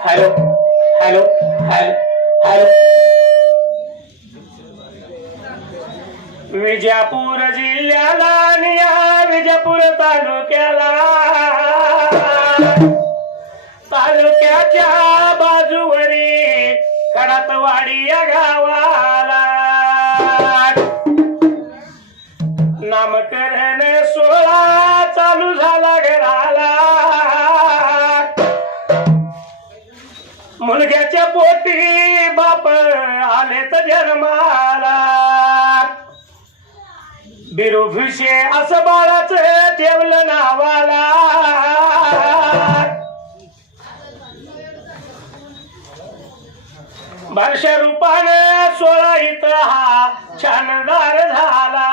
Hello hello hello hello Vijapur जिल्ह्याला आणि विजापूर तालुक्याच्या बाजूवरी खडातवाडी या गावाला नामकरण सोहळा चालू झाला घराला मुलग्याच्या पोटी बाप आले तर जन्माला बिरुभिषे असं बाळाचं ठेवलं नावाला वर्षा रूपाने सोळा इथं हा छानदार झाला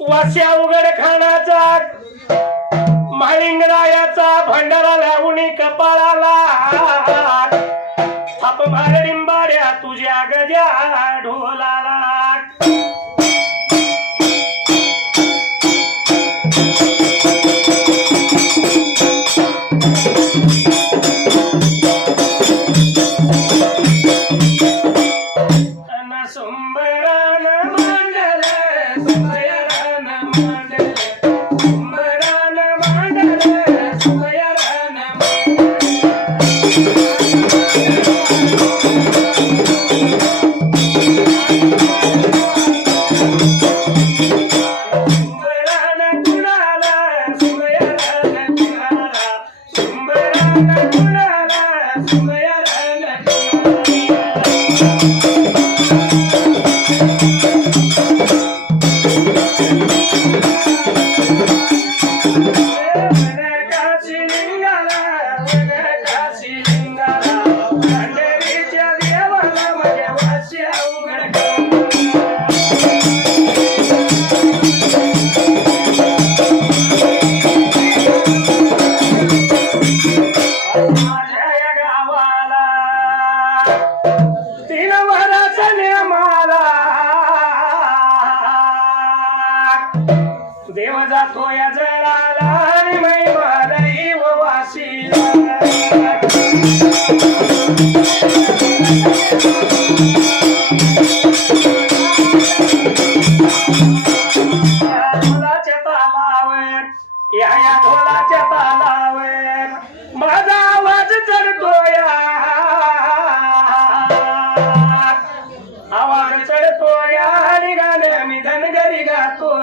वास्या उघड खानाचा माळिंगरायाचा भंडारा लावणी कपाळाला थाप मार डिंबाड्या तुझ्या गजा ढोलाला देव जातो या जळाला आणि मैवालाई वासीला ढोलाच्या तालावर या ढोलाच्या तालावर माझा आवाज चढतो या आवाज चढतो या आणि गाणं मी धनगरी गातो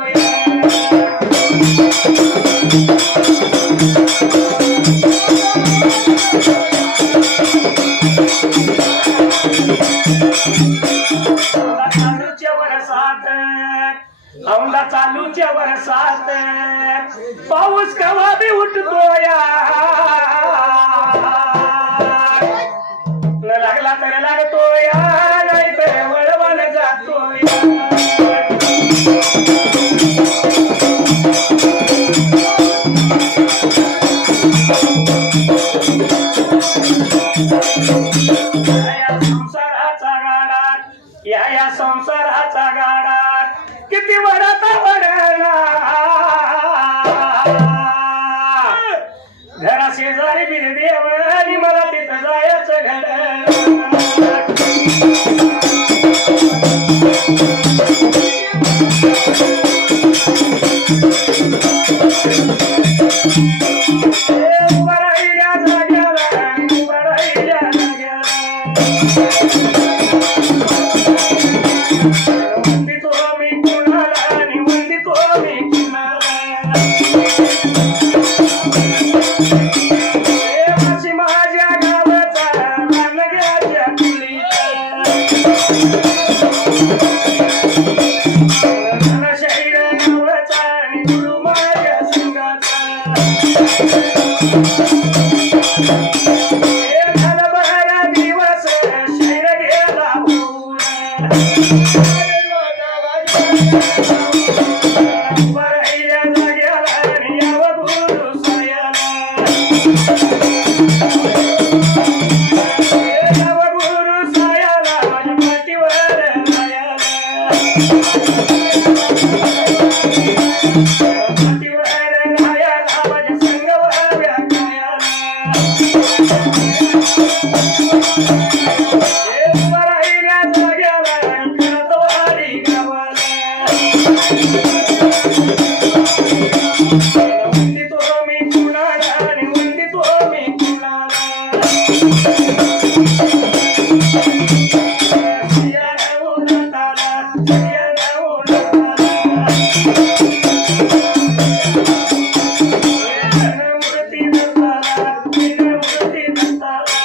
चालूच्या वरसात पाऊस कवा बी उठतो या न लागला तर लागतो या नाही तर वळवण जातो या प्रेमाची माझ्या गावाचा रानग्याच्या तुलीचा धनशैर गावाचा आणि गुरु माझ्या संगाचा झालं 12 दिवस शैर गेला बराईल्या जाग्याला आणि यावं गुरु सायाला यावं गुरु सायाला माझ्या पाठीवर रायाला पाठीवर रायाला माझ्या संगवाव्या कायाला बराईल्या जाग्याला खरतवाडी गावाला वंदितो मी कुणाला आणि वंदितो मी कुणाला सियारा उलटाला सियारा उलटाला मूर्ती दत्ताला मूर्ती दत्ताला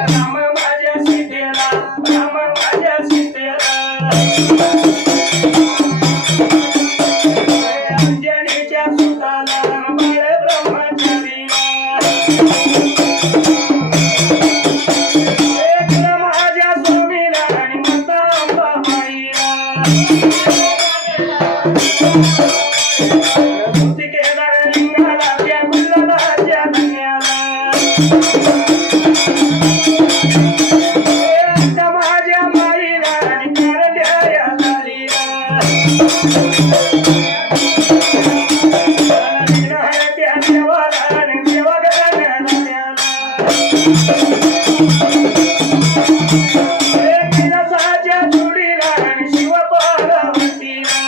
राम माझ्या सीतेला राम माझ्या सीतेला अंजनीच्या सुताला बाळ ब्रह्मचारीला एकला माझ्या स्वामीला आणि माता अंबाबाईला मूर्ती केदार लिंगाला त्या गुल्लदाच्या धन्याला एकटा माझ्या माईला आणि कारड्या झालीला त्या देवाला आणि देवागराला साच्या जोडीला आणि शिव पार्वतीला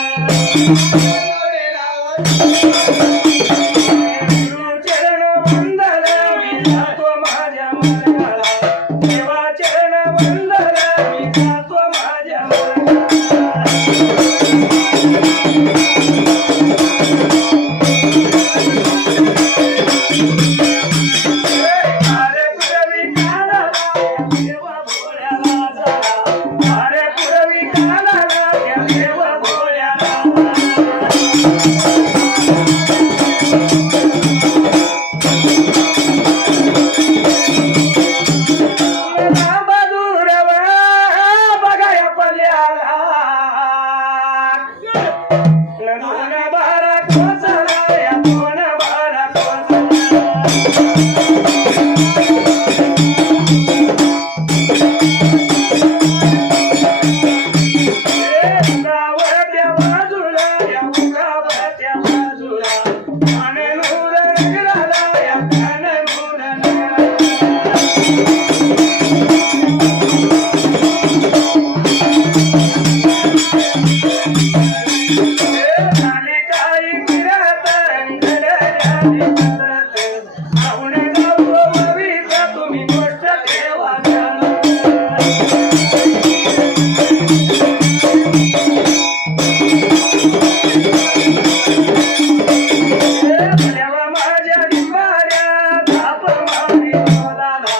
गुरुचरण वंदला मी जातो माझ्या मार्गाला देवाचरण वंदला मी जातो माझ्या मार्गाला अरे पुरवी काला देवा भोळ्याला झाला अरे पुरवी काला देवा भोळ्याला बहादूरवा बघाया पल्ल्याला दोन बारा कोसला या दोन बारा कोसला उगावत्या बाजूला या उगावत्या बाजूला कान नूर नगराला या कान नूर नगराला झाले काही किरात घडल्याने करत राहून गावो भविष्य तुम्ही गोष्ट ठेवा देवा माझ्या डिंबाऱ्या धाप मारी ढोलाला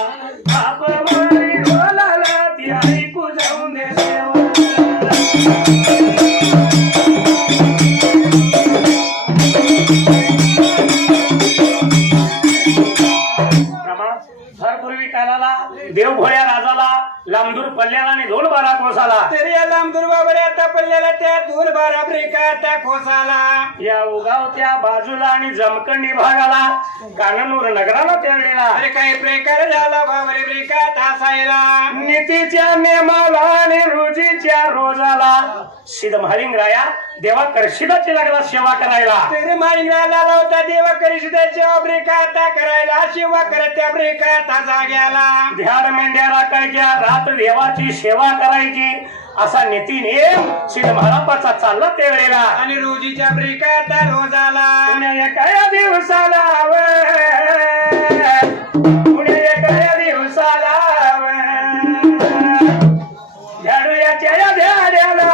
धाप मारी ढोलाला ती ऐकू जाऊन दे देवा भरपूर्वी कालाला देवभोळ्या राजाला लांबदूर पल्ल्याला आणि 2 बारा कोसाला तरी या लांबदूर बाबा आता पल्ल्याला त्या 2 बारा ब्रेका त्या खोसाला या उगावत्या बाजूला आणि जमखंडी भागाला काननूर नगराला त्यावेळेला अरे काही प्रकार झाला बाबरे ब्रेका तासायला नीतीच्या नेमाला आणि रोजीच्या रोजाला सिद्ध महालिंगराया देवा करशिदाची लागला सेवा करायला तरी मालिंगाला लावता देवा करिशिदाच्या ब्रेका आता करायला सेवा करत त्या ब्रेका आता जाग्याला ध्याड मेंढ्या राखायच्या रात देवाची सेवा करायची असा नीती नेम सिद्ध महारापाचा चालला त्यावेळेला आणि रोजीच्या ब्रेका आता रोजाला पुण्या एका दिवसाला पुण्या एका दिवसाला झाडूयाच्या ध्याड्याला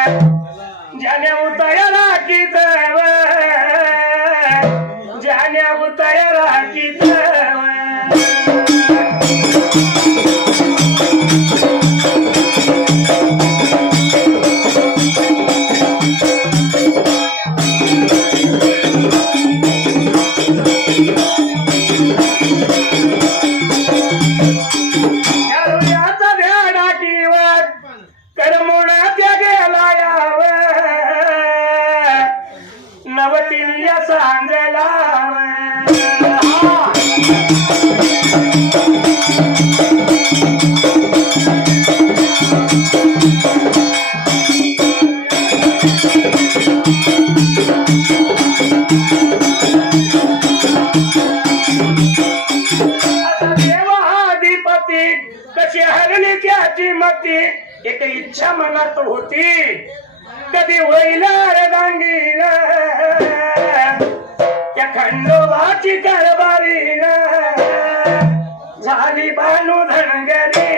जाण्या उताया राखीत जाण्या उताया राखीत कशी हरली त्याची मती एक इच्छा मनात होती कधी होईल दांडीन त्या खंडोबाची कारभारीन झाली बानू धनगरी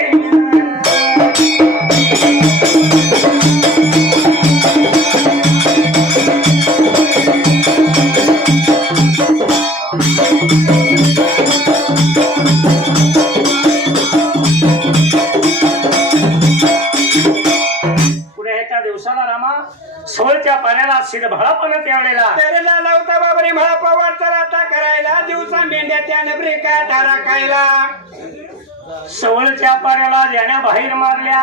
सोळच्या पाण्याला शिरभाळापण त्यावेळेला तेरेला लावता बाबरी मला पवार चलाता करायला दिवसा मेंढ्या त्याने ब्रेका धारा खायला सवळच्या पाण्याला ज्याने बाहेर मारल्या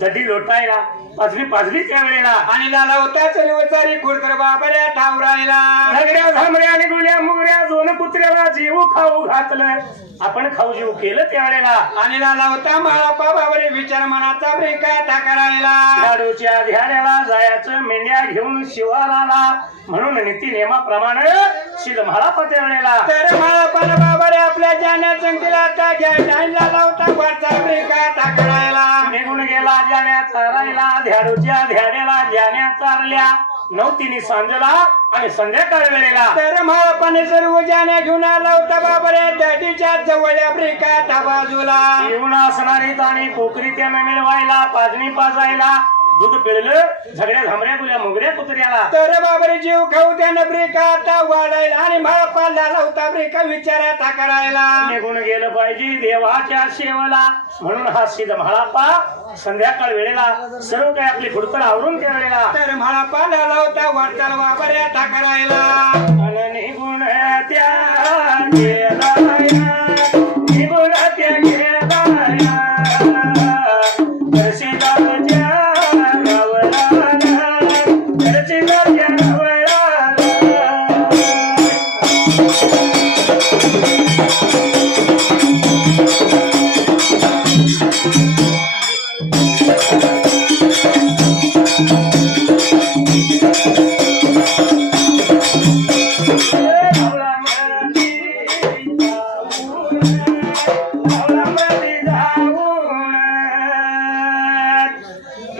दडी लोटायला पाजली त्यावेळेला आणि लाला होता चरीवचारी खुडकर बाबऱ्या ठावरायला नगऱ्या झामऱ्या आणि गुल्या मुगऱ्या दोन कुत्र्याला जीव खाऊ घातलं आपण खाऊ जीव केलं त्यावेळेला आणि लाला होता माळापा बाबरे विचार मनाचा ब्रेका करायला लाडूच्या ध्यानाला जायचं मेंढ्या घेऊन शिवाराला म्हणून नीती नियमाप्रमाणे शिद म्हाळापा त्यावेळेला तर माळापान बाबरे आपल्या जाण्या संकेला लाला होता वरचा ब्रेका करायला निघून गेला जाण्या चारायला ध्याडूच्या ध्यानाला जाण्या चारल्या नवतीने सांजला आणि संध्याकाळ वेळेला तर माळापाने सर्व जाण्या घेऊन आला होता बाबरे दाढीच्या जवळच्या ब्रेका बाजूला येऊन असणारी आणि कोकरी त्यानं मिळवायला पाजणी पाजायला दूध पिळलं झगड्या झामऱ्या गुल्या मुगऱ्या कुत्र्याला तर बाबरे जीव खाऊ त्यानं ब्रेका वाढायला आणि माळापा लाला होता ब्रेका विचाराता करायला निघून गेलं पाहिजे देवाच्या सेवेला म्हणून हा सिद्ध म्हाळापा संध्याकाळ वेळेला सर्व काही आपली खुडकर आवरून त्या वेळेला तर माळापा लाला होता वाटचाल बाबऱ्या करायला निघून त्या गेला निघून त्या गेला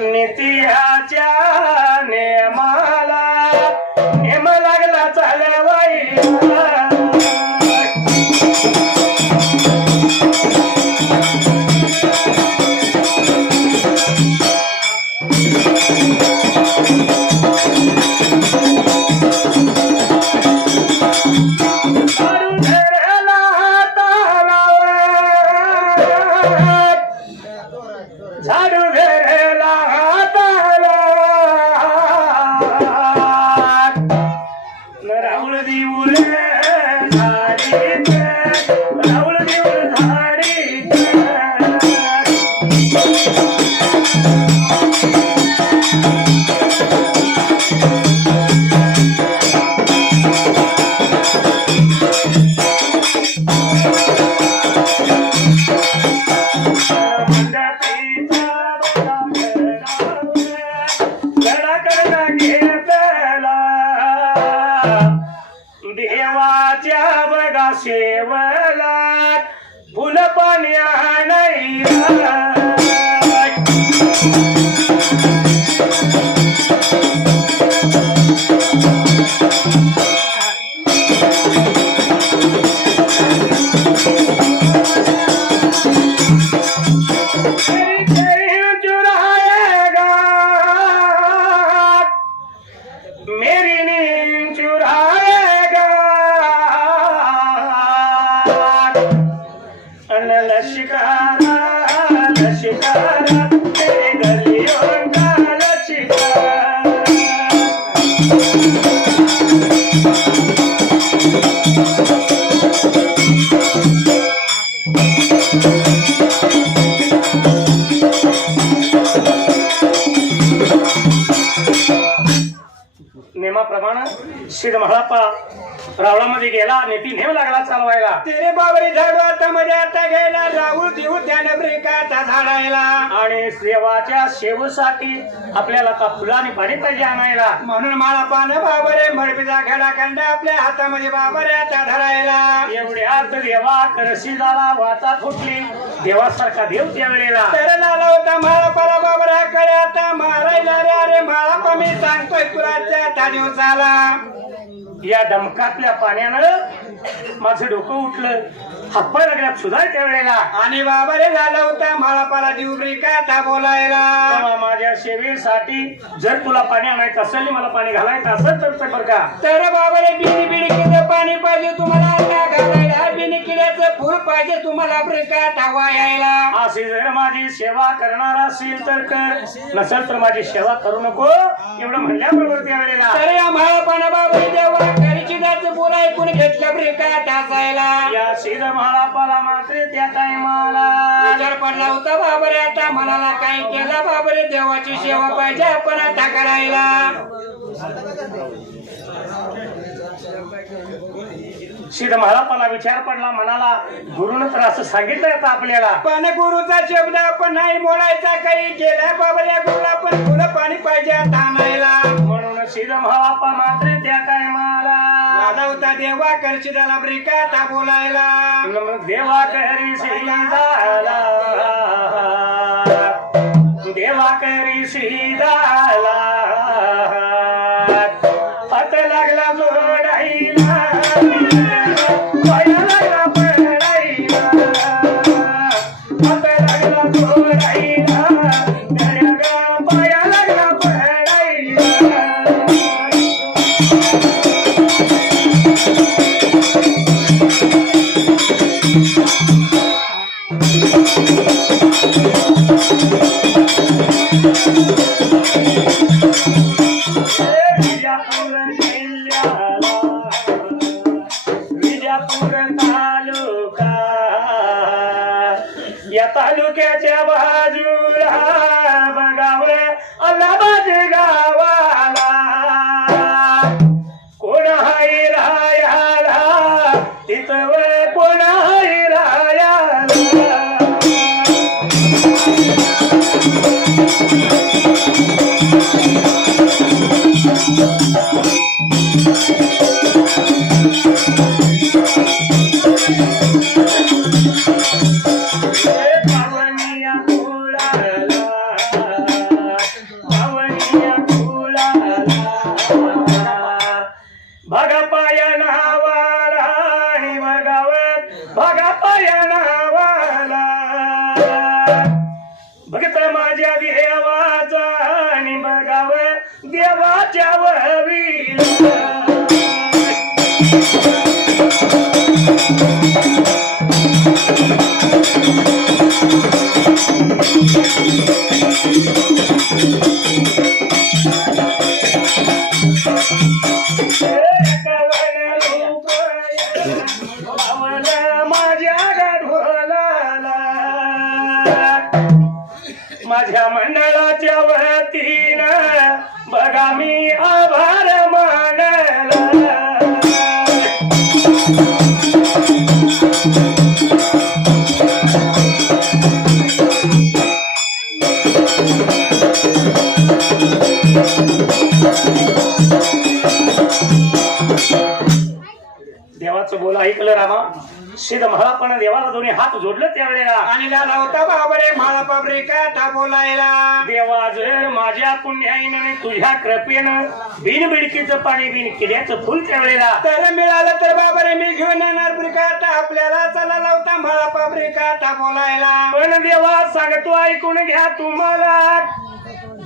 नित्याच्या नेमाला नेम लागला चालवाईला झाडू घरला राहुल दिवळ झाडीत राहुल दिवळ झाडीत देवाच्या बघा शेवला फुल पाण्या नाही चुराएगा नेमाप्रमाणे शिर महाळाप्पा रावळामध्ये गेला नेती नेम लागला चालवायला. तेरे बाबरे झाडू आता मध्ये आता गेला राहुल देऊ त्याने ब्रेकाता झाडायला. आणि देवाच्या शेवसाठी आपल्याला आता फुलाने पाणी पाहिजे आणायला. म्हणून माळा पान बाबरे मडपीचा घडा कंडा आपल्या हातामध्ये बाबरे आता धरायला. एवढ्यात देवा करशी झाला वाचा फुटली देवासारखा देव त्या वेळेला. तर नाला होता माळा पाला बाबरा कडे आता मारायला रे. अरे माळा मी सांगतोय तुला त्या दिवसाला. या दमकातल्या पाण्यानं माझं डोकं उठलं हातपाय लागल्यात सुद्धा त्या वेळेला. आणि बाबा रे झाला होता माळापाला दिवरी का बोलायला. तेव्हा माझ्या सेवेसाठी जर तुला पाणी आणायचं असेल मला पाणी घालायचं असेल तर बरं का. तर बाबा रे बिनी बिडकीचं पाणी पाहिजे तुम्हाला आता घालायला. बिनी किड्याचं फूल पाहिजे तुम्हाला ब्रेकात हवा यायला. अशी जर माझी सेवा करणार असेल तर कर नसेल तर माझी सेवा करू नको एवढं म्हणल्याबरोबर त्या वेळेला. तर या माळापाना बाबा रे देवा घरीची जायचं बोल ऐकून घेतलं ब्रेकात असायला. या शिर महाळापाला मात्र त्या टायमाला विचार पडला होता बाबा रे आता मनाला काय केला बाबा रे देवाची सेवा पाहिजे आपण आता करायला. शिर महाळापाला विचार पडला मनाला गुरुनं तर असं सांगितलं आता आपल्याला. पण गुरुचा शब्द आपण नाही बोलायचा काही केला बाबा या गुरुला पण फुलं पाणी पाहिजे आता आणायला. म्हणून शिर महाळापा मात्र त्या टायमाला माझा होता देवा करशिदाला ब्रेकात बोलायला. देवा करी झाला देवा करी सीताला हात लागला जोडायला पाया लागला पडायला हात लागला जोडायला पाया लागला पडायला. विजापूर तालुका या तालुक्याच्या बाजूला बघावं अल्लाबाद गावाला कोण हाय रायाला तिथं कोण हाय रायाला. पावनिया फुलाला भगा पाया नावाला आणि बघावत भगा पाया नावाला भगत माझ्या देवाचा आणि बघावं देवाच्या ववीला. माझ्या मंडळाच्या वतीनं बघा मी आभार मानला. देवाचं बोला ऐकलं रामा. सिद्ध महाळापण देवाला दोन्ही हात जोडलं त्यावेळेला आणि झाला होता बाबरे माळा बाबरे का बोलायला. देवा जर माझ्या पुण्याईने तुझ्या कृपेनं बिन बिडकीचं पाणी बिन किड्याचं फुल त्यावेळेला तर मिळालं तर बाबरे मी घेऊन येणार ब्रिकाता आपल्याला चला लावता माळा बाबरे का बोलायला. पण देवा सांगतो ऐकून घ्या तुम्हाला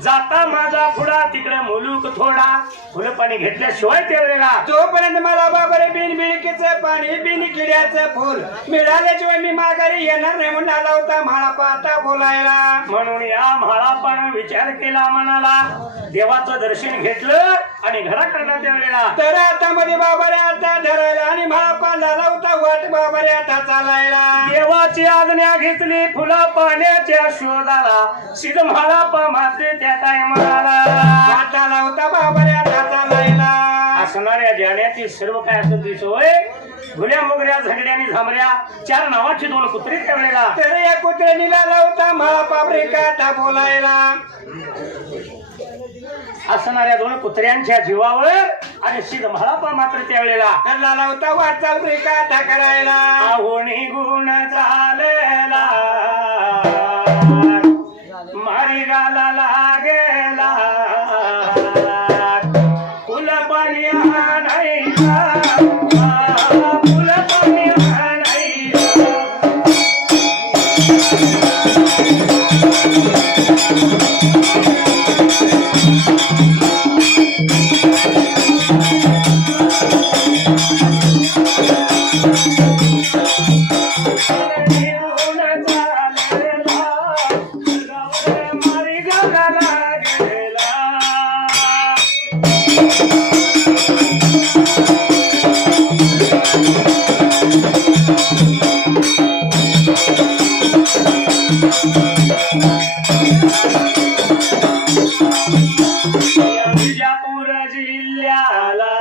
जाता माझा पुढा तिकडे मुलूक थोडा फुलं पाणी घेतल्याशिवाय तेवढेला जोपर्यंत मला बाबरे बिन बिळकीचं पाणी बिन किड्याचं फुल मिळाल्याशिवाय मी माघारी येणार नाही म्हणून आला होता म्हाळा पाहता बोलायला. म्हणून या म्हाळापानं विचार केला मनाला देवाचं दर्शन घेतलं आणि घराकडनं तेवढेला तर आता मध्ये बाबारे आता धरायला आणि म्हाळापा झाला होता वाट बाबारे आता चालायला. देवाची आज्ञा घेतली फुला पाण्याच्या शोधाला सिद्ध म्हाळापा मात्र त्या टायमाला वाटाला होता बाबारे आता चालायला. असणाऱ्या जाण्याची सर्व काय असत ती सोय भुल्या मुगऱ्या झगड्यानी झामऱ्या 4 नावाची 2 कुत्री त्यावेळेला तर या कुत्र्यानी लावला होता म्हाळापा ब्रेकाटा बोलायला. असणाऱ्या 2 कुत्र्यांच्या जीवावर आणि सिद्ध म्हाळापा मात्र त्यावेळेला तर लावला होता वाटचाल ब्रेकाटा करायला. आहोणी गुण चालला मारी गाला लागेला फुल पाणी आणायला फुल पाणी आणायला मारी गाला लागेला विजापूर जिल्ह्याला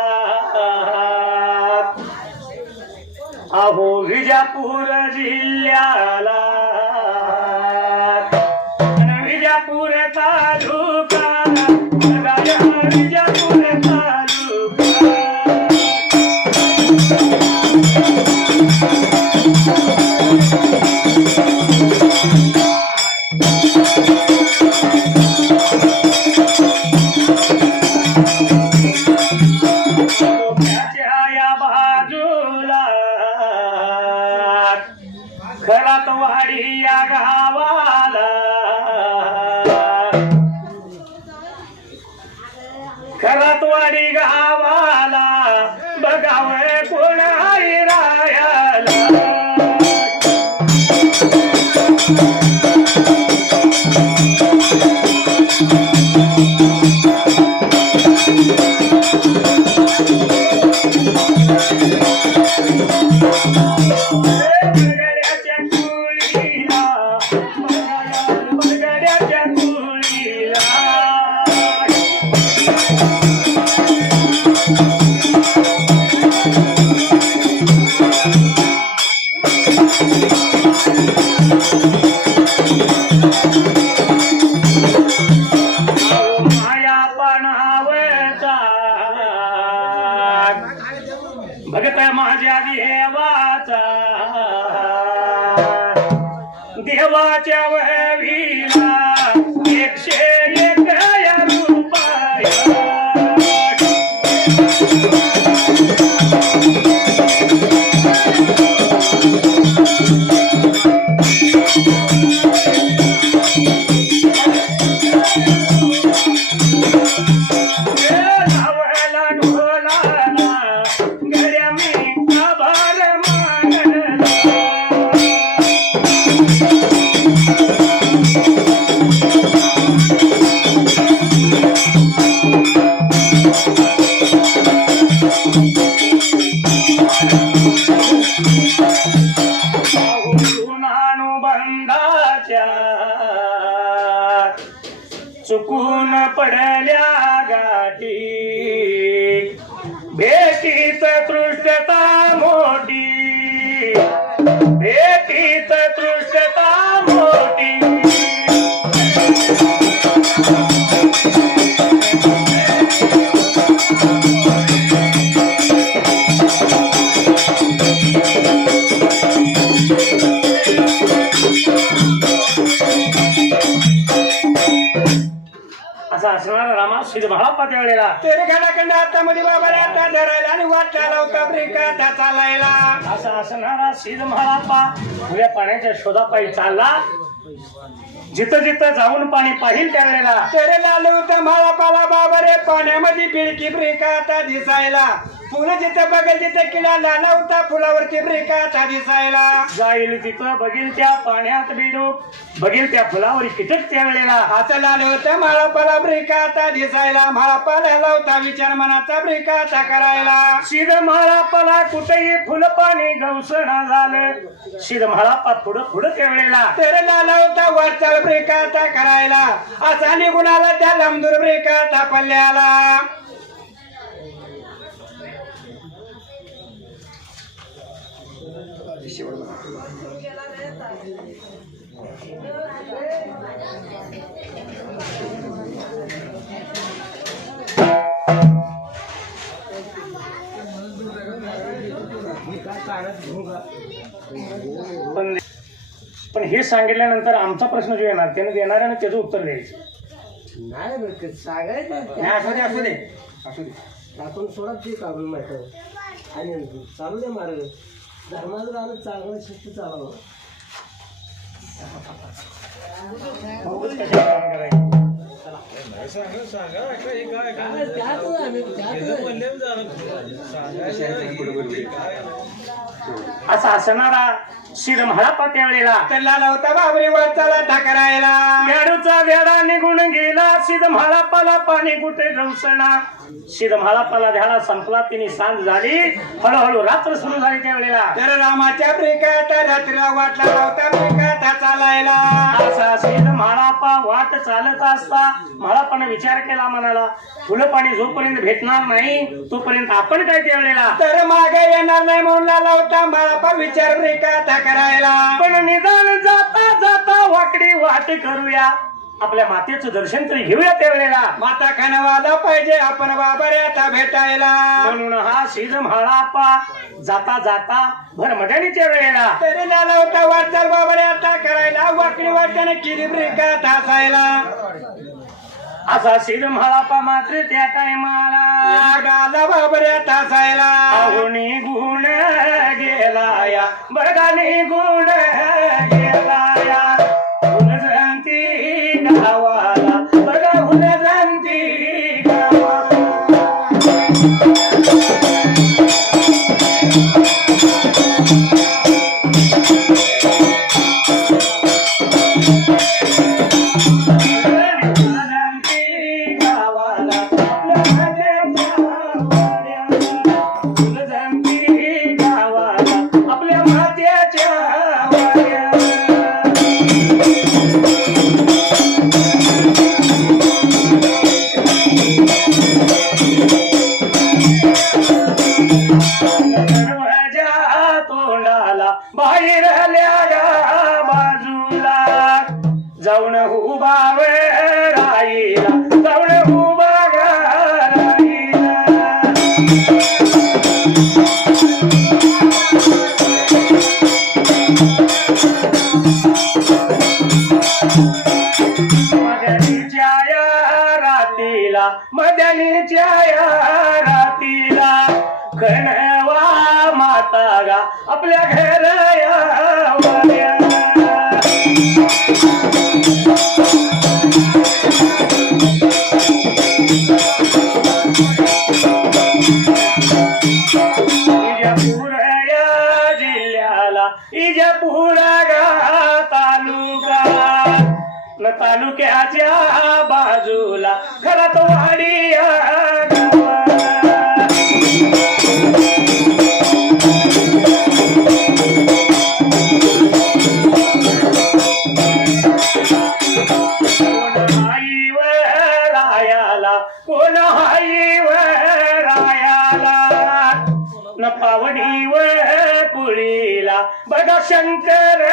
अहो विजापूर जिल्ह्याला आणि विजापूर तालुका विजापूर तालुका या बाजूला खरात वाडी या गावाला खरातवाडी गावाला बघाव कोण आई रायाला बरगड्याच्या कुळीला बरगड्याच्या कुळीला माया पणावचा भगत माझ्या देवाचा देवाच्या वहीला 101 या रुपया नावला ढोलाला गड्या मी आभार मानला बंधाच्या चुकून पडल्या गाठी भेटीत तृष्टता मोठी भेटीत तृष्टता मोठी असा असणारा रामा सिद्ध म्हाळाप्पा त्यावेळेला तेरे घडाखंड हातामध्ये बाबारे आता धरायला आणि वाटाला होता ब्रेकाटा चालायला. असा असणारा सिद्ध म्हाळाप्पा खुल्या पाण्याच्या शोधापायी चालला जिथं जिथं जाऊन पाणी पाहिल त्यावेळेला तर लालू होता माळा पाला बाबा रे पाण्यामध्ये बिळकी ब्रेका आता दिसायला फुलं जिथं बघेल तिथं किडा लाला होता फुलावरती ब्रेका आता दिसायला जाईल तिथं बघील त्या पाण्यात बिडूक बघील त्या फुलावर कीटक त्यावेळेला असं लाल होतं माळा पाला ब्रेका आता दिसायला माळा पाल्याला होता विचार मनाचा ब्रेका आता करायला शिद म्हाळापाला कुठेही फुल पाणी गवसणा झालं शिद म्हाळापा पुढं पुढं त्यावेळेला तर लाला होता वाटचाल ब्रेका आता करायला असा निघून आला त्या लांबदूर ब्रेका आता पल्ल्याला पण हे सांगितल्यानंतर आमचा प्रश्न जो येणार त्याने देणाऱ्याने त्याचं उत्तर द्यायचं नाही बरं सांगायचं नाही, असू दे असू दे असू दे आपण सोडा ते काढून माहिती आणि चालू दे मार्ग धर्माचं राहिलं चांगलं शिस्त चालवं असा असणारा शिर म्हाळापा त्यावेळेला तर लाला होता बाबरी वाटचाल आता करायला वेडूचा वेडा निघून गेला शिद म्हाळापाला पाणी कुठे गवसणा शिद म्हाळापाला झाला संपला तिने सांज झाली हळूहळू रात्र सुरू झाली त्यावेळेला तर रामाच्या ब्रेका आता रात्रीला वाटला होता ब्रेका आता चालायला असा शिद म्हाळापा वाट चालत असता म्हाळापाने विचार केला म्हणाला फुलं पाणी जोपर्यंत भेटणार नाही तोपर्यंत आपण काय त्यावेळेला तर मागे येणार नाही म्हणून लाला होता माळापा विचार ब्रेका आता करायला पण निदान जाता जाता वाकडी वाट करूया आपल्या मातेचं दर्शन तरी घेऊया त्यावेळेला माता खानवाला पाहिजे आपण बाबा रे आता भेटायला म्हणून हा शिद म्हाळापा जाता जाता भरमड्यानीच्या वेळेला तरी लाला होता वाटचाल बाबा रे आता करायला वाकडी वाटताना केली ब्रेका तासायला असा शिद म्हाळापा मात्र त्या टायमाला गाला बाबा रे तासायला आहुनी गुण गेला या बघा निघून गेला या हुनजंती गावाला बघा हुनजंती गावाला जाऊन उभा राहिला जाऊन उभा राहिला मदनीच्या रातीला कणवा माता गा आपल्या घर इजापूर तालुका न तालुक्याच्या बाजूला घरात वाडी कोण हाईवर रायाला न पावडीवर पुळीला बघा शंकर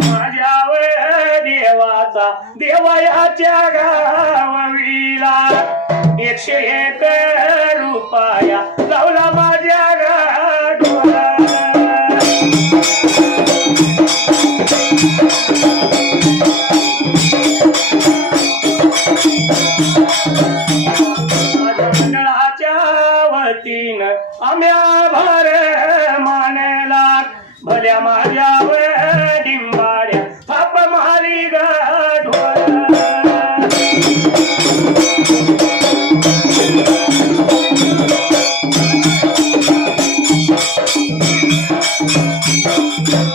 माझ्यावर देवाचा देवयाच्या गावविला 101 रुपया लावला माझ्या गाडोला भार मानला भल्या माझ्यावर डिंबाड्या थाप मारी गढोळ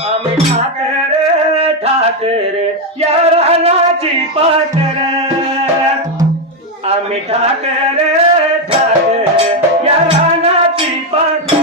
आम्ही ठाकर ठाकर या रानाची पाकर आम्ही ठाकर ठाकर या रानाची पाकर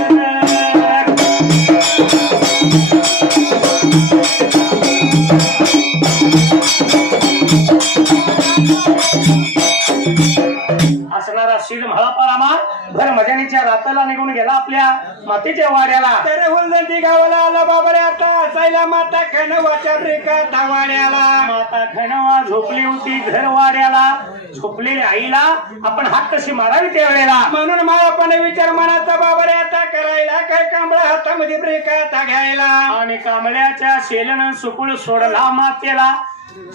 असणारा शिर म्हाळापारामा भर मजानीच्या राताला निघून गेला आपल्या मातीच्या वाड्याला. तर हुलदंडी गावाला आला बाबा रे आता असायला माता खणवाच्या ब्रेका धावाड्याला. माता खणवा झोपली होती घर वाड्याला. झोपलेल्या आईला आपण हात कशी मारावी त्यावेळेला. म्हणून माळापाने विचार मनाचा बाबा रे आता करायला काय कांबळा हातामध्ये ब्रेका आता घ्यायला. आणि कांबळ्याच्या शेलन सुकुळ सोडला मातेला.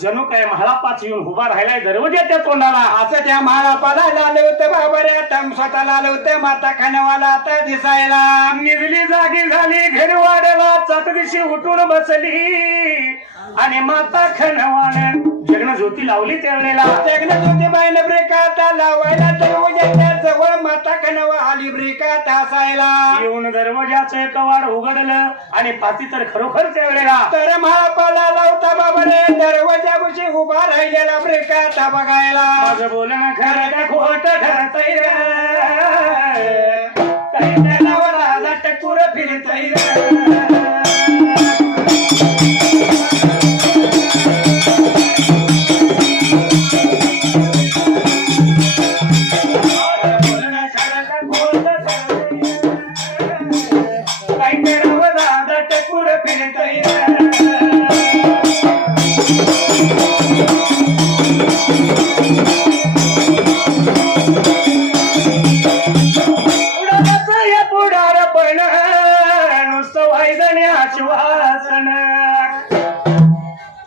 जणू काय म्हाळापाच येऊन उभा राहिलाय दरवाजाच्या तोंडाला. असं त्या माळापाला लाल होतं बाबा रे आता स्वतः लाल होतं माता खणवाला आता दिसायला. निरली जागी झाली घर वाड्याला. चातदिशी उठून बसली आणि माता खणवानं जगन ज्योती लावली त्यावेळेला. जगन ज्योती बाईनं ब्रेका आता लावायला दरवाजाच्या जवळ माता खणवा आली ब्रेका तासायला. येऊन दरवाजाचं कवाड उघडलं आणि पाती तर खरोखर त्यावेळेला. तर महापाला लावता बाबा रे दरवाजापाशी उभा राहिलेला ब्रेका आता बघायला. माझं बोलणं खरं का खोट ठरतय रे. काही त्याला टक्कुर फिरतय रे.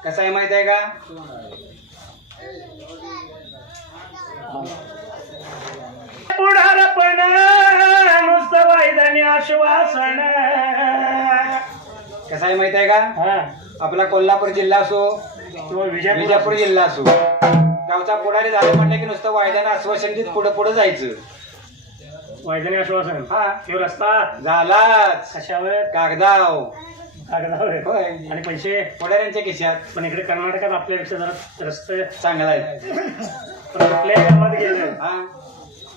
कसं आहे माहित आहे का पुढारपण नुसतं वायदाने आश्वासन. कसं आहे माहित आहे का आपला कोल्हापूर जिल्हा असो किंवा विजापूर जिल्हा असो गावचा पुढारी झाले म्हणलं की नुसतं वायद्यानं आश्वासन देत पुढे पुढे जायचं. वायदाने आश्वासन हा तो रस्ता झालाच कशावर कागदाव कागदावर होय आणि पैसे पुढाऱ्यांच्या खिशात. पण इकडे कर्नाटकात आपल्यापेक्षा जरा रस्ते चांगला आहे. पण कुठल्याही गावात गेलं हा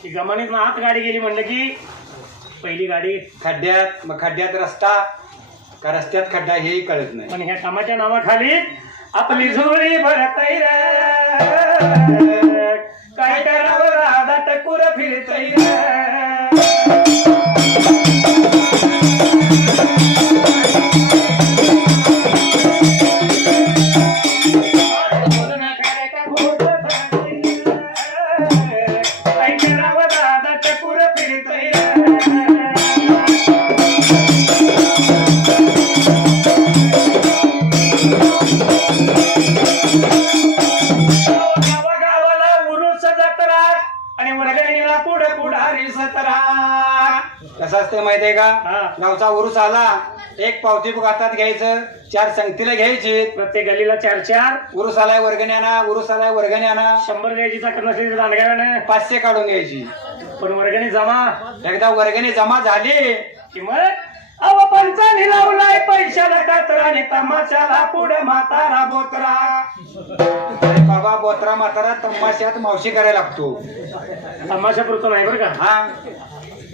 की गमानीत आत गाडी गेली म्हणलं की पहिली गाडी खड्ड्यात मग खड्ड्यात रस्ता का रस्त्यात खड्डा हेही कळत नाही. पण ह्या कामाच्या नावाखाली आपली झोळी भरतय काय करावं राधा टकुर फिरतय काय करावं राधा टकुर फिरतय गावागावाला उरुस जत्रा आणि वर्गणीला पुढे पुढारी सतरा. कसं असते माहितीये का हा. गावचा उरूस आला एक पावती बुक हातात घ्यायचं 4 संगतीला घ्यायची. प्रत्येक गलीला 4-4 उरूस आलाय वर्गणी आणा उरूस आलाय वर्गणी आणा. 100 द्यायची ताकद नसली दांडग्याने 500 काढून घ्यायची. पण वर्गणी जमा एकदा वर्गणी जमा झाली कि मग अव पंचाने लावलाय पैशाला कातरा आणि तमाशाला पुढे म्हातारा बोतरा. अरे बाबा बोत्रा म्हातारा तमाशात मावशी करायला लागतो. तमाशा पुरतो नाही बरं का. हा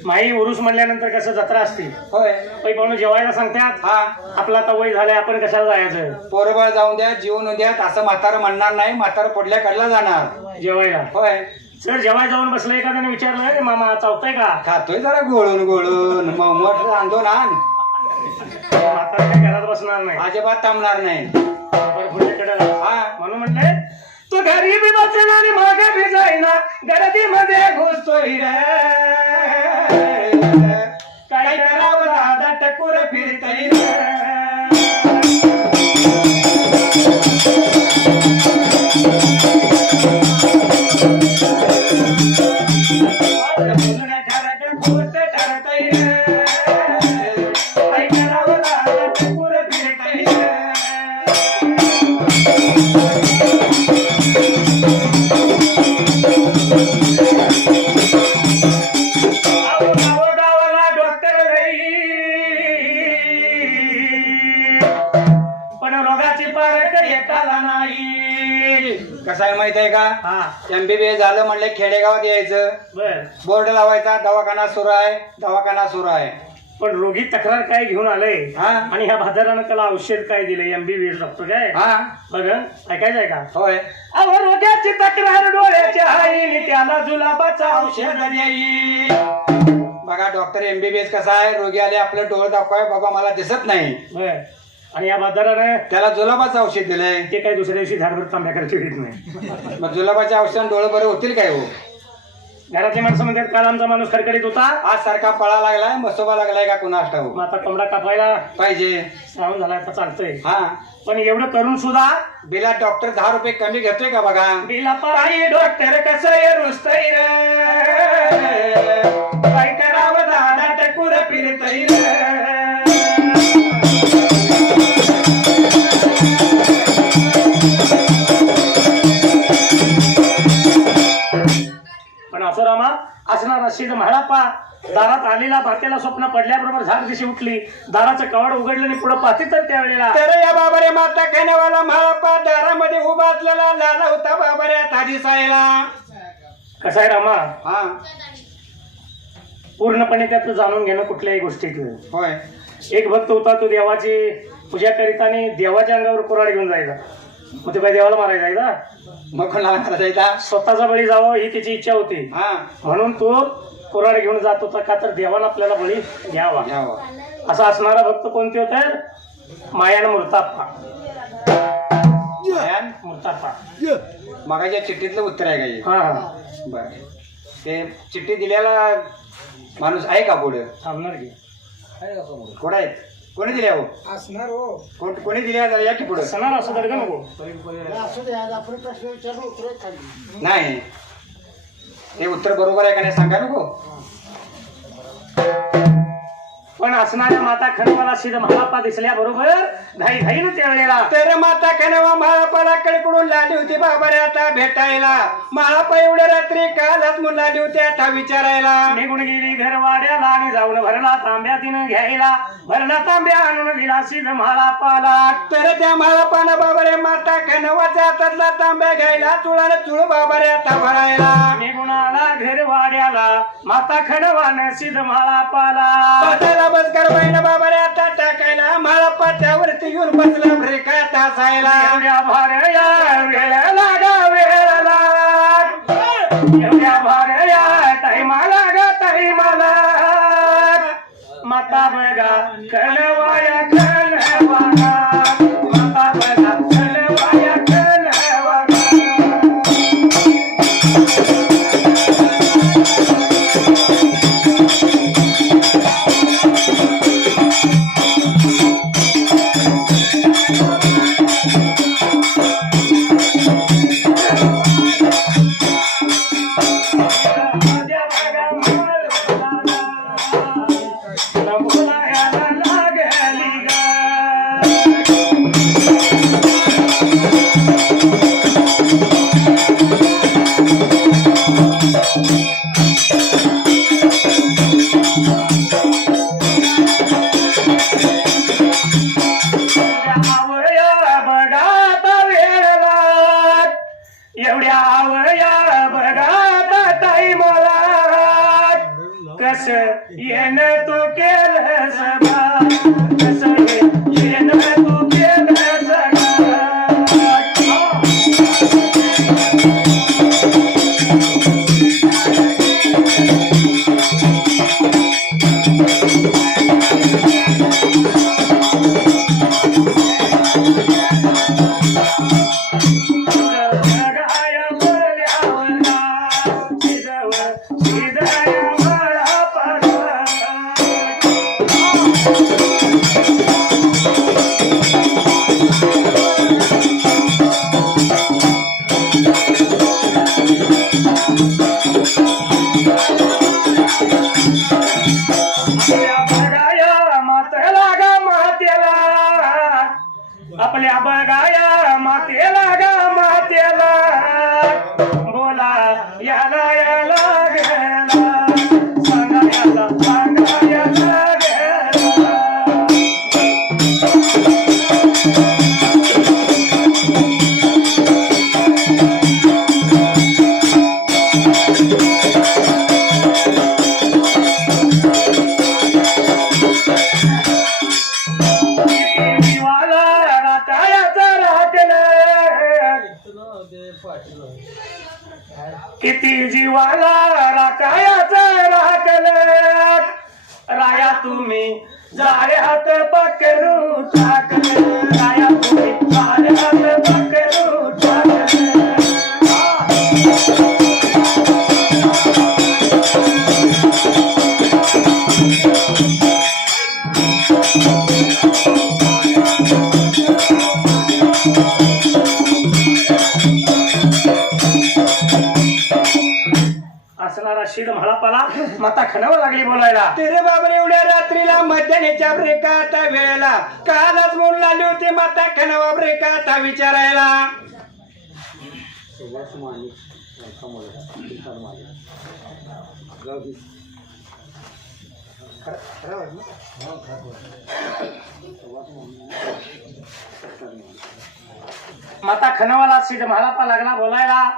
माई उरुस म्हणल्यानंतर कसं जत्रा असते होय पै पाहुणे जेवायला सांगतात. हा आपला आता वय झालंय आपण कशाला जायचं पोरबळ जाऊन द्या जीवन द्या असं म्हातारं म्हणणार नाही. म्हातारं पडल्या कडला जाणार. जेवायला. होय सर जेवाय जाऊन बसलं एखाद्याने विचारलं "अरे मामा चावतंय का खातोय जरा गोळून गोळून मग मोठ रांधून आण. म्हातारा काही घरात बसणार नाही अजिबात थांबणार नाही. बरं, पुढच्याकडे जा. हा म्हणून म्हणले तो घरी बी बसेल आणि मागे बी जाईना गर्दीमध्ये घुसतोय रे काय करावं दादा टकुर फिरतय रे एकाला नाही. कसं आहे माहित आहे का, हा MBBS झालं म्हणले खेडेगावात यायचं, बर. बोर्ड लावायचा, दवाखाना सुरू आहे, दवाखाना सुरू आहे. पण रोगी तक्रार काय घेऊन आलंय हा आणि ह्या भाजारानं त्याला औषध काय दिलंय MBBS डॉक्टर काय हा बघ ऐकायचंय का. होय. अहो रोग्याची तक्रार डोळ्याच्या आईने त्याला जुलाबाचं औषध देई. बघा डॉक्टर MBBS कसा आहे, रोगी आले आपलं डोळं दाखवाय, बाबा मला दिसत नाही, बर. आणि या बाजारानं त्याला जुलाबाचं औषध दिलंय. ते काही दुसऱ्या दिवशी झाडभर तांब्या करायची येत नाही. मग जुलाबाच्या औषधाने डोळं बरं होतील काय हो. घरातली माणसं म्हणतात काल आमचा माणूस खडखडीत होता, आज सारखा पळा लागलाय, मसोबा लागलाय का कुणास ठाऊक. मग आता कोंबडा कापायला पाहिजे. श्रावण झालाय आता चालतंय. हा पण एवढं करून सुद्धा बिला डॉक्टर 10 रुपये कमी घेतोय का बघा. बिला पायी डॉक्टर कसं रुसतय रे, काय करावं दादा टकुर फिरतय रे. पण असं रामा असणार अशीच म्हाळापा दारात आलेला भात्याला स्वप्न पडल्याबरोबर झाड दिशी उठली, दाराचं कवाड उघडलं आणि पुढे पाहते तर त्यावेळेला तर या बाबारे माता खाण्यावाला म्हाळापा दारामध्ये उभा असलेला लाला होता बाबाऱ्यात आधी सायला. कसं आहे रामा, हा पूर्णपणे त्यातलं जाणून घेणं कुठल्याही गोष्टीतलं. होय. एक भक्त होता, तो देवाची पूजा करीत आणि देवाच्या अंगावर कुऱ्हाड घेऊन जायचा. मग ते काय देवाला मारायला जायचा, मग कोणाला जायचा, स्वतःचा बळी जावं ही त्याची इच्छा होती. हा म्हणून तो कुऱ्हाड घेऊन जात होता, का तर देवाला आपल्याला बळी घ्यावा. घ्यावा. असा असणारा भक्त कोणते होते, मायान मूर्ताप्पा. मायान मूर्ताप्पा मगाच्या चिठ्ठीतलं उत्तर आहे का हे? हा हा बर. ते चिठ्ठी दिलेला माणूस आहे का पुढे, थांबणार की कोण आहेत, कोणी दिल्या हो, असणार हो. कोणी दिल्या जरा या की पुढे. सणार असं तर का नको. असू दे, आज आपण प्रश्न विचारलो उत्तर खाली. नाही ते उत्तर बरोबर आहे का नाही सांगा नको. पण असणाऱ्या माता खंडवाला सिद्ध महापा दिसल्या बरोबर घाई घाईनं त्यावेळेला तर माता खाण्यावा म्हाळापाला कडकडून लाली होती बाबारे आता भेटायला. म्हाळापा एवढ्या रात्री कालच मुलं आली होती आता विचारायला. निघून गेली घरवाड्याला आणि जाऊन भरला तांब्या तिनं घ्यायला, भरला तांब्या आणून दिला सिद्ध महापाला. तर त्या म्हाळापानं बाबारे माता खाण्यावाच्या हातातला तांब्या घ्यायला चुळाला चुळ बाबारे आता भरायला. निघून आला घरवाड्याला माता खंडवानं सिद्ध महापाला. बस करवायला बाबारे आता टाकायला. म्हाळापा त्यावरती येऊन बसला ब्रेका तासायला. एवढ्या भाऱ्या वेळेला ग वेळेला, एवढ्या भाऱ्या टाईमाला ग टाईमाला, माता बघा कणवाया कणवाला, माता बघा कणवाया कणवाला. एवढ्या आवया बघा ताई मला, कस येणं तू केलं सगळं, कस येणं तू केलं सगळं. आपल्या बघाया मातेला गा मातेला, बोला याला याला गेला, सांगा याला सांगा याला गेला. जीवाला राखायाचा राखल राया तुम्ही जाळ्यात पकरू टाकल राया तुम्ही जाळ्यात पकरू टाकल असणारा शिड म्हाळापाला माता खणावं लागली बोलायला. तेरे बाबर एवढ्या रात्रीला मध्यानेच्या ब्रेकात वेळेला कालच म्हणून आली होती माता खणावा ब्रेकात विचारायला. माता खणावाला शिड म्हाळापा लागला बोलायला.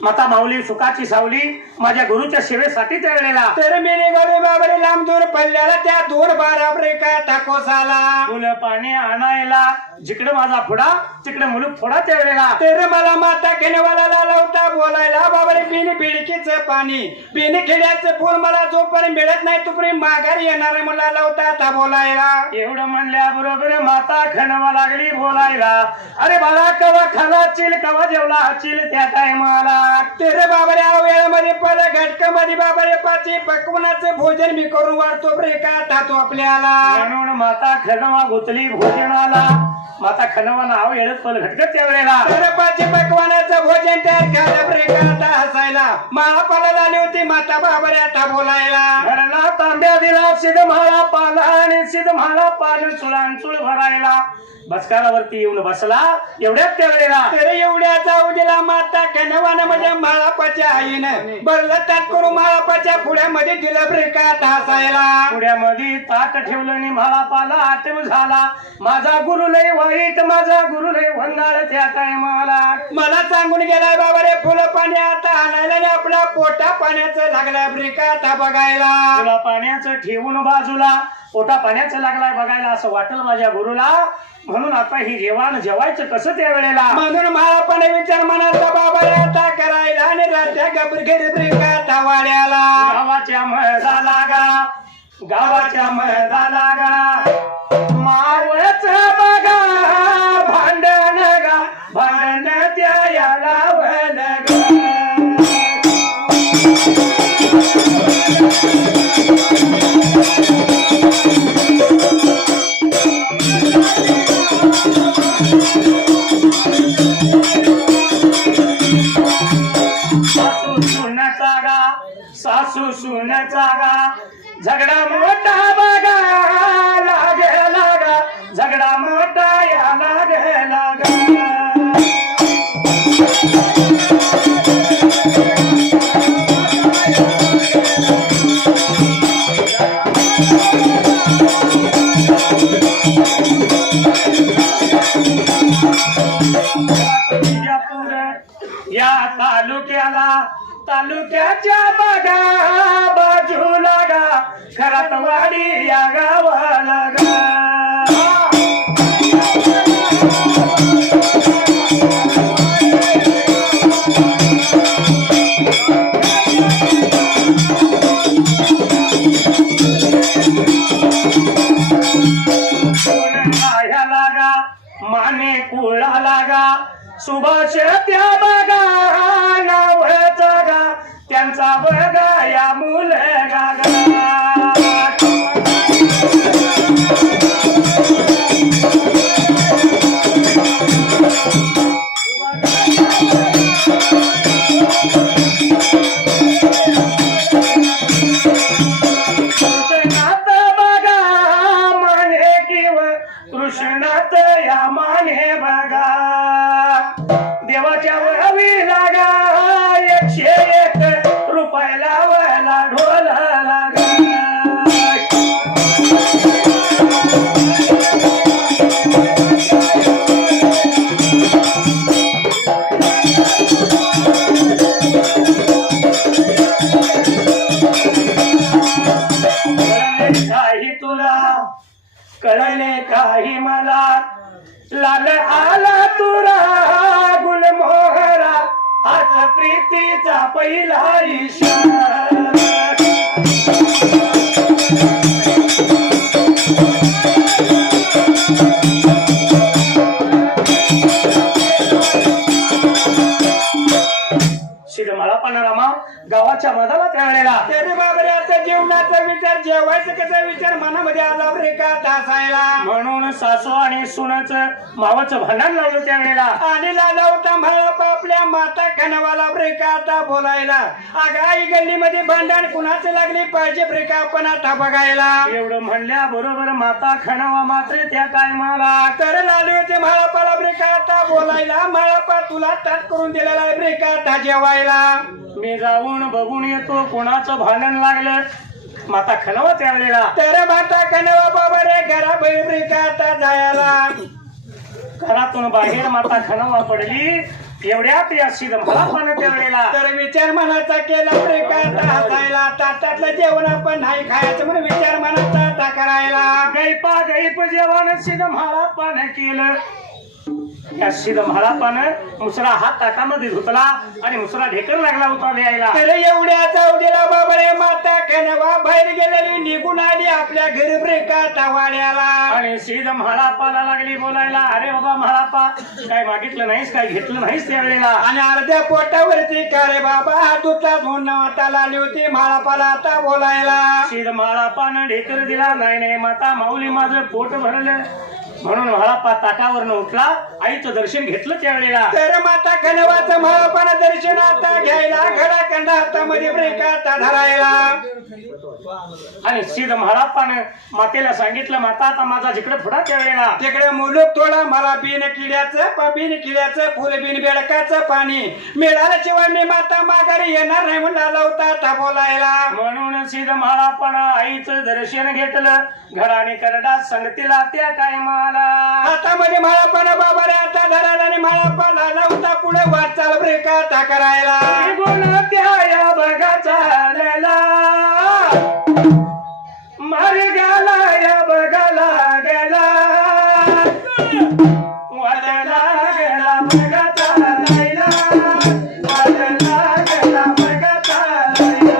माता माऊली सुखाची सावली माझ्या गुरुच्या सेवेसाठी तळलेला. तर मी निघाले बाबरे लांब दूर पडल्याला त्या दूर बारा ब्रेकात कोसाला. फुलं पाणी आणायला जिकडे माझा फुडा तिकडे मुलूक फोडा तळलेला. तर मला माता खणावाला लावता बोलायला बाबरे बिन बिडकीचं पाणी बिन खेड्याचं फुल मला जोपर्यंत मिळत नाही तोपर्यंत माघारी येणार मला लावता बोलायला. एवढं म्हणल्या बरोबर माता खणावा लागली बोलायला. अरे बाळा कवा खालाचील कवा जेवलाचील त्या टायमाला. तेरे बाबऱ्या वेळामध्ये पर घटकामध्ये बाबरे पाची पकवनाचं भोजन मी करून वाढतो ब्रेका टातो आपल्याला. म्हणून माता खणवा गुतली भोजनाला. माता खणवा नाव येळत पल घटकत त्या वेळेला. तर पाची पकवानाचं भोजन तयार केलं ब्रेका हसायला. महापाला आली होती माता बाबऱ्या बोलायला. घरला तांब्या दिला सिद्ध म्हाळा पाला आणि सिद्ध म्हाळा पाल चुळांचुळ भरायला. बसकारावरती येऊन बसला एवढ्यात त्या वेळेला. तर एवढ्या जाऊ दिला माता खणवानं म्हणजे माळापाच्या आईनं बरलं ताट करून माळापाच्या पुढ्यामध्ये दिलं ब्रेका हसायला. पुढ्यामध्ये ताट ठेवलं आणि म्हाळापाला आठव झाला. माझा गुरु लय वाईट माझा गुरु लय वंगाळ त्या टायमाला. मला सांगून गेलाय बाबा रे फुलं पाणी आता आणायला आणि आपल्या पोटा पाण्याचं लागलाय ब्रेका आता बघायला. तुला पाण्याचं ठेवून बाजूला पोटा पाण्याचं लागलाय बघायला असं वाटलं माझ्या गुरुला. म्हणून आता ही जेवण जेवायचं कसं त्या वेळेला. म्हणून महापाने विचार मनाचा बाबा रे आता करायला आणि रात्या गबर घेरी ब्रेका आता वाड्याला. गावाच्या मैदाला गा गावाच्या मैदाला गा मावळच बघा भांडण गा भांडण त्या याला वल सासू सुनचा गा झगडा मोठा बघा लागे लागा झगडा मोठा या लागे लागा. या तालुक्याच्या बघा बाजूला गा खरातवाडी या गावाला गा. लागा माने कुळा लागा सुभाष त्या बघा नावचा गा त्यांचा बघा या मुल गागा. कृष्णात बघा माने किंवा कृष्णात या माने बघा. देवाच्या वळवी लागा 101 रुपयाला वळला ढोल लागा. काही तुला कळले काही मला लाल आला तुरा गुलमोहरा हाच प्रीतीचा पहिला इशारा शिरमाळा पानारामा गावाच्या मधाला त्यावेळेला त्याने बाबरे आता जेवणाचा विचार जेवायचा कसा विचार मनामध्ये आला रे का तासायला म्हणून सासू आणि सुनच मावाचं भांडण लावलं त्यावेळेला आणि लाला होता म्हाळापा आपल्या माता कनवाला ब्रेका आता बोलायला अगं आई गल्लीमध्ये भांडण कुणाचं लागली पाहिजे ब्रेका आपण आता बघायला एवढं म्हणल्या बरोबर माता खणावा मात्र त्या टायमाला तर लाले होते म्हाळापाला ब्रेका आता बोलायला म्हाळापा तुला ताट करून दिलेला आहे ब्रेका आता जेवायला मी जाऊन बघून येतो कोणाचं भांडण लागलं माता खणावा त्यावेळेला तर माता कनवा बाबा रे घरा बैल ब्रेका आता जायला घरातून बाहेर माता खणावा पडली एवढ्यात या मला पानं त्यावेळेला तर विचार मनाचा केला ब्रेका आता हसायला ताटातलं जेवण आपण नाही खायचं म्हणून विचार मनाचा आता करायला गैपा गैप जेवण मला पानं केलं या मला पानं मुसरा हात ताटामध्ये धुतला आणि मुसरा ढेकर लागला होता द्यायला तर एवढ्या चौडीला बाबरे माता कनवा बाहेर गेलेली निघून आली आपल्या घरी ब्रेका वाड्याला आणि म्हाळापाला लागली बोलायला अरे बाबा म्हाळापा काय मागितलं नाहीस काय घेतलं नाहीस त्यावेळेला आणि अर्ध्या पोटावरती का रे बाबा तुझा धोंड वाटाला आली होती म्हाळापाला आता बोलायला म्हाळापानं ढेकर दिला नाही नाही माता माऊली माझं पोट भरलं म्हणून म्हाळापा ताटावरनं उठला आईचं दर्शन घेतलं त्यावेळेला तर माता कनवाचं म्हाळापानं दर्शन आता घ्यायला घडा कंडा हातामध्ये ब्रेका आता धरायला आणि म्हाळापानं मातेला सांगितलं माता आता माझा जिकडे फुडा त्यावेळेला तिकडे मुलूक थोडा मला बिन किड्याचं फुल बिन बेडकाचं पाणी मिळाल्याशिवाय मी माता माघारी येणार नाही म्हणून आला होता आता बोलायला म्हणून म्हाळापानं आईचं दर्शन घेतलं घराने करडा संगतीला त्या टायमाला हातामध्ये म्हाळापानं बाबा रे आता धरायला आणि म्हाळापा लाला होता पुढे वाटचाल ब्रेका आता करायला त्या बघा चालला मार्गाला या बघाला गेला वाटला गेला बघा चालायला वाटला गेला बघा चालायला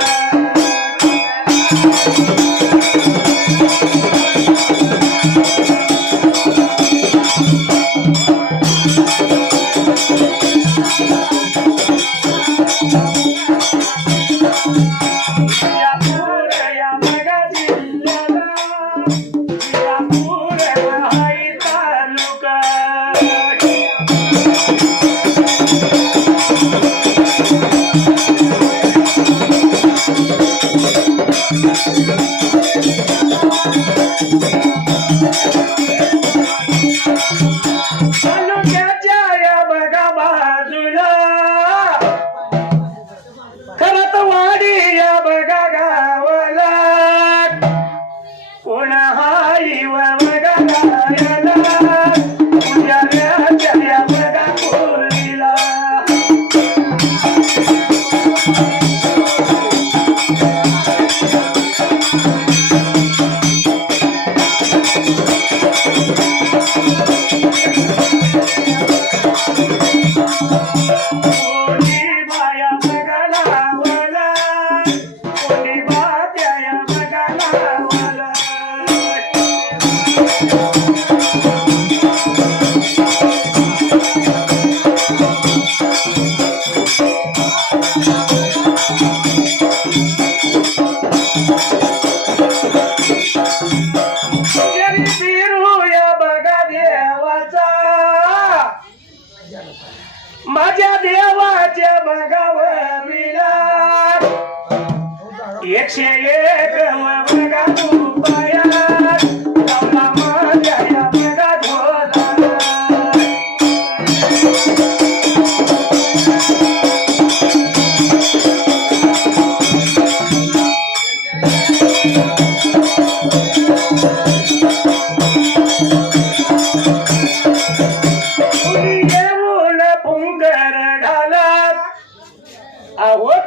माझ्या देवाच्या बघावर विला 101 बघा तू पायात लावला माझ्या या बघा ढोला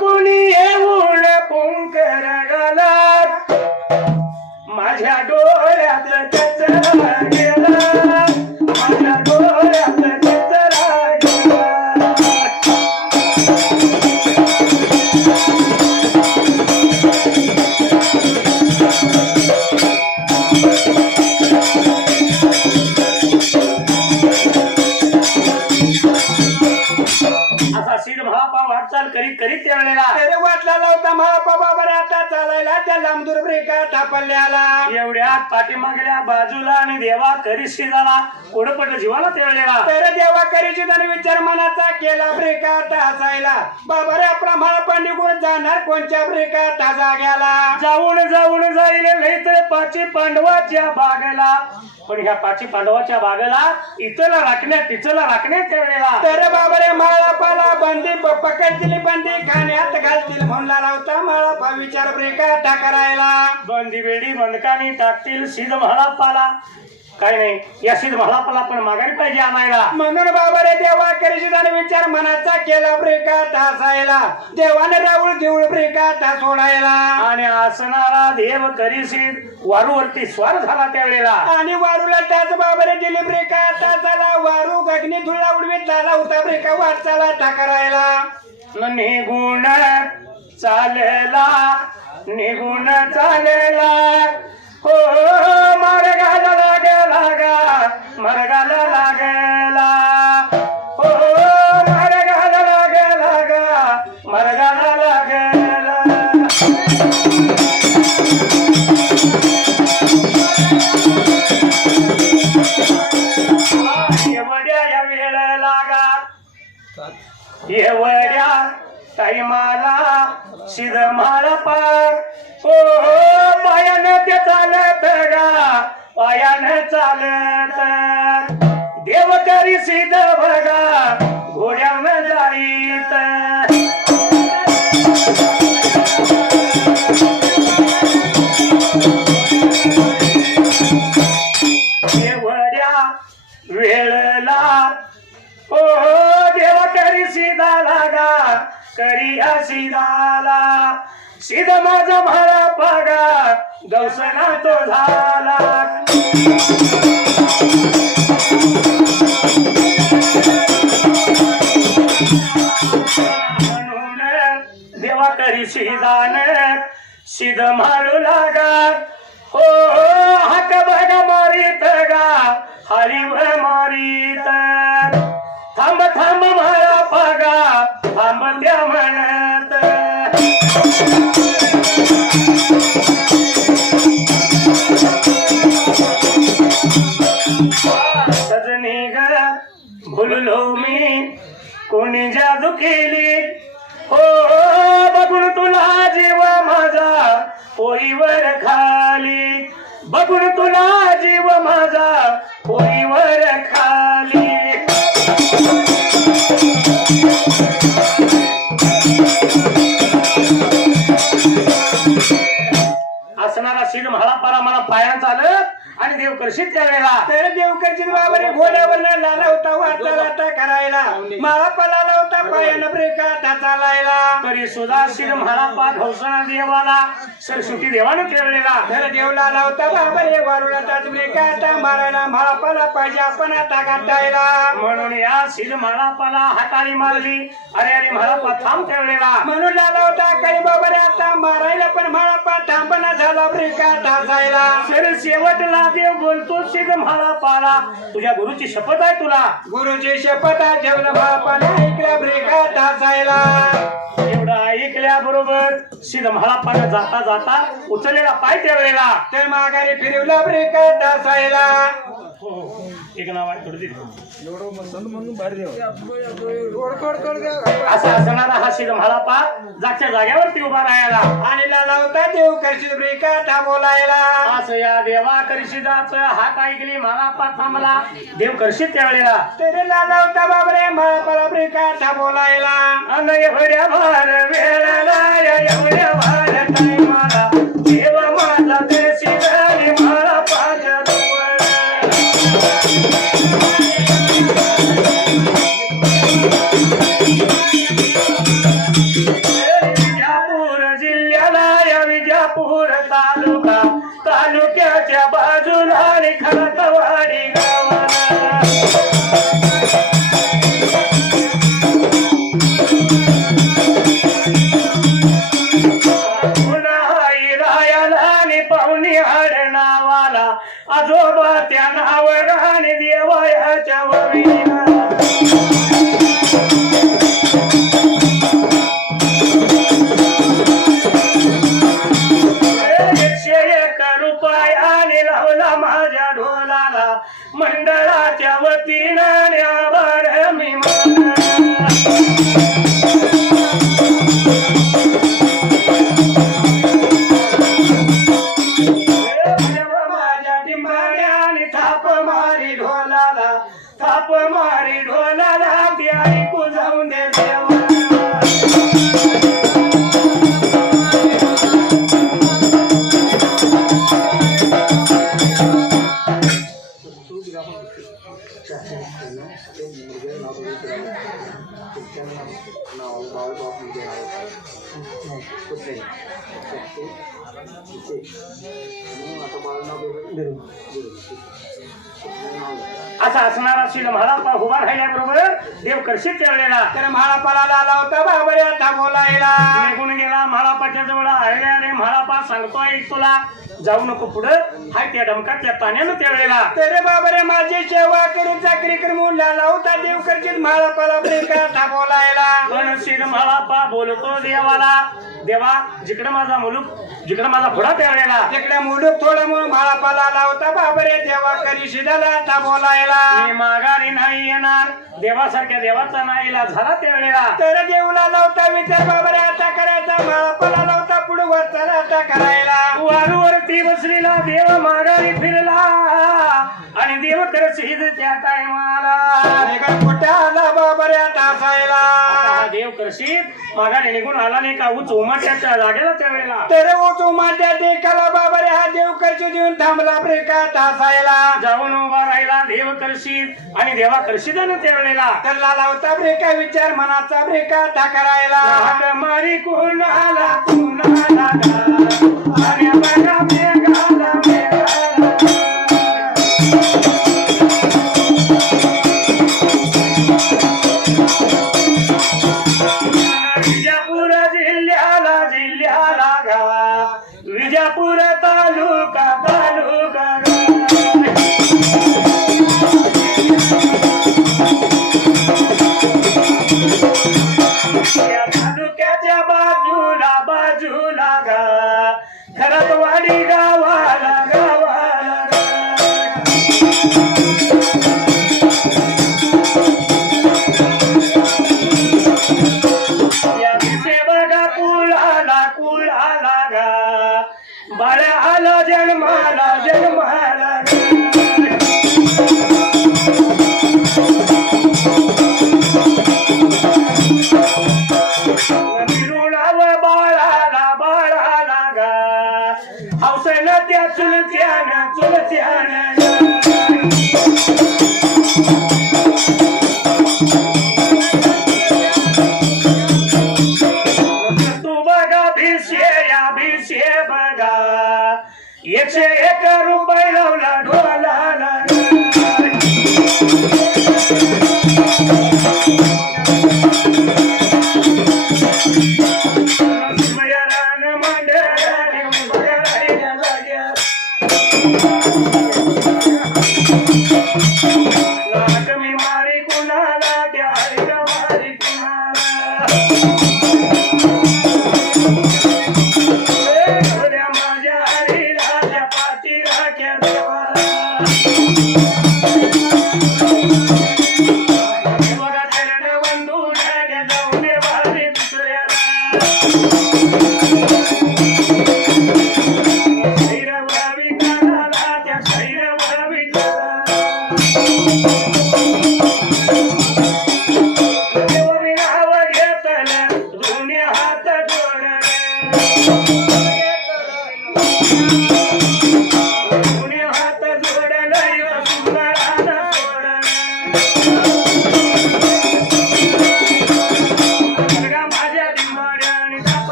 कोणी येऊन पुंकर घालत माझ्या डोळ्यात कचरा गेला माझ्या डोळ्यात कचरा गेला लांबदूर ब्रेका थापल्याला एवढ्यात पाठीमागल्या बाजूला आणि देवा करीशी झाला पुढं पडलं जीवाला तेवढेला तर देवा करीची त्याने विचार मनाचा केला ब्रेका हसायला बाबा रे आपला मला निघून जाणार कोणत्या ब्रेका जाग्याला जाऊन जाऊन जाईल नाही तर पाची पांडवाच्या बागेला पण ह्या पाची पांडवाच्या बागेला इथला राखण्यात तेवढेला तर बाबा रे माळा पाला बंदी पकडतील बंदी खाण्यात घालतील म्हणला लावता माळा विचार ब्रेका करायला बंदी बेडी बंदकानी टाकतील सिद्ध म्हाला पाला काय नाही या सिद्ध म्हाला पाला पण माघारी पाहिजे आणायला म्हणून बाबा रे देवा करीशिदाने विचार मनाचा केला ब्रेका हसायला देवाने राऊळ देऊळ ब्रेका सोडायला आणि असणारा देव करीशीत वारूवरती स्वार झाला त्यावेळेला आणि वारूला त्याच बाबा रे दिली ब्रेका झाला वारू गगनी धुळा उडवीत झाला होता ब्रेका वाचाला करायला निघून चालेला हो मार्गाला लागला मार्गाला लागला हो मार्गाला लागला मार्गाला लागला एवढ्या या वेळ लागा एवढ्या टाईमाला शिद माळा पार हो पायानं ते चालत गा पायानं चालत देवकरी सिद्ध बघा घोड्यानं जाईत एवढ्या वेळेला ओ देवा करी सीधा लागा करी सीधाला सीधा माझा म्हाला बघा दौसना तो झाला म्हणून देवा करी सीधान सीध मारू लागा हो हात बघा मारीत गा हरिवर मारीत थांब थांब मला पगा थांब त्या म्हणत सजनी ग भुललो मी कोणी जादू केली हो बघून तुला जीव माझा पोईवर खाली बघून तुला जीव माझा पोईवर खाली असणारा शिर म्हाला पारा मला पायानं चालत आणि देवकर्षित त्यावेळेला तर देवकरची बाबा रे घोड्यावर लाला होता वाचा करायला माळा पलाला होता पायानं ब्रेका चालायला तरी सुद्धा शिर म्हाला पा घोषणा देवाला सरस्वती देवानं खेळलेला तर देव लाला होता बाबा रे वारुला ताच ब्रेका मारायला माळा पला पाहिजे आपण आता गाठायला म्हणून या शिर म्हाला पाला हाताळी मारली अरे अरे म्हाला पा थांब ठेवलेला म्हणून लाला होता काही बाबा रे आता मारायला पण माळा पा थांबना झाला ब्रेका ढासायला सर शेवटला देव बोलतो शिर म्हाला पाला तुझ्या गुरुची शपथ आहे तुला गुरुची शपथ ठेवलं बापाने ऐकला ब्रेका ढासायला एवढा ऐकल्याबरोबर सिद्ध म्हाला जाता जाता उचललेला पाय त्यावेळेला तर माघारी फिरवला ब्रेका ढासायला एक नाव आहे थोडी असा असणारा हा शिर म्हाला पा जागच्या जाग्यावरती उभा राहायला आणि लाला होता देव करशील ब्रेका बोलायला असं या देवा करशिदाच हात ऐकली म्हाला पा थांबला देव करशीत त्यावेळेला तरी लाला होता बाबरे मला ब्रेका बोलायला अन एवढ्या भार वेळेला एवढ्या भार टाईमाला देवा माझा करशील आणि म्हाला पाच्या विजापूर जिल्ह्याला या विजापूर तालुका तालुक्याच्या बाजूला आणि खडकवाडी गावाला पुन्हा रायाला आणि पाहुणी हाड नावाला आजोबा त्या नावर आणि देवायाच्या वळीला माझ्या ढोलाला मंडळाच्या वतीनं न्यावर मी मानला. माझ्या डिंबाण्याने थाप मारी ढोलाला थाप मारी ढोलाला ती ऐकू जाऊन दे देवा. असा असणारा शिल म्हाळापा उभा राहिल्याबरोबर देव कर्षित त्यावेळेला तर म्हाळापाला आला होता बाबऱ्याचा बोलायला. निघून गेला म्हाळापाच्या जवळ आहे. अरे म्हाळापा सांगतोय तुला जाऊ नको पुढं हाय त्या डमकातल्या पाण्यानं त्यावेळेला. तर बाबरे माझी सेवा करी चाकरी कर म्हणून आला होता देव कर्षित म्हाळापाला ब्रेकाचा बोलायला. पण शिल म्हाळापा बोलतो देवाला देवा जिकडे माझा मुलूक जिकडे माझा पुढा त्यावेळेला तिकडे मुलूक थोडं म्हणून म्हाळापाला आला होता बाबरे देवा करी शिदाला बोलायला. मी माघारी नाही येणार देवासारख्या देवाचा नाईला झाला त्यावेळेला. तर देऊला लावता विचार बाबरे आता करायचा म्हाळापाला लावता पुढे वरचा आता करायला. वारूवरती बसलेला देव माघारी फिरला आणि देव तर शहीद त्या टायमाला कुठे आला बाबरे आता असायला. देव कर्षित माघारी निघून आला नाही का उच उमाट्याच्या जागेला त्यावेळेला. तर उच उमाट्या टेकाला बाबरे हा देव कर्षित येऊन थांबला ब्रेकात असायला. जाऊन उभा राहिला देव कर्षित आणि देवा कर्षितानं त्यावेळेला. तर लावता ब्रेका विचार मनाचा ब्रेका करायला. हाक मारी कुणाला कुणाला अरे बघा मेघाला मेघाला. विजापूर जिल्ह्याला जिल्ह्याला गा विजापूर तालुका तालुका या तालुक्याच्या बाजूला बाजूला गा खरतवाडी गावाला गावाला या दिसे बघा कुळाला कुळाला गा बाळ्या आला जन्माला जन्माला मिरुणाव बाळाला बाळाला गा हौसन त्या चुलत्यानं चुलत्यानं तू बघा भिसे बघा 101 रुपये लावला ढोलाला मयरान मंडळाने उभ्या राहिल्या जाग्या. लाट मी मारी कुणाला त्या आईला मारी कुणाला. माझ्या हरीला त्या पाठी राख्या देवा.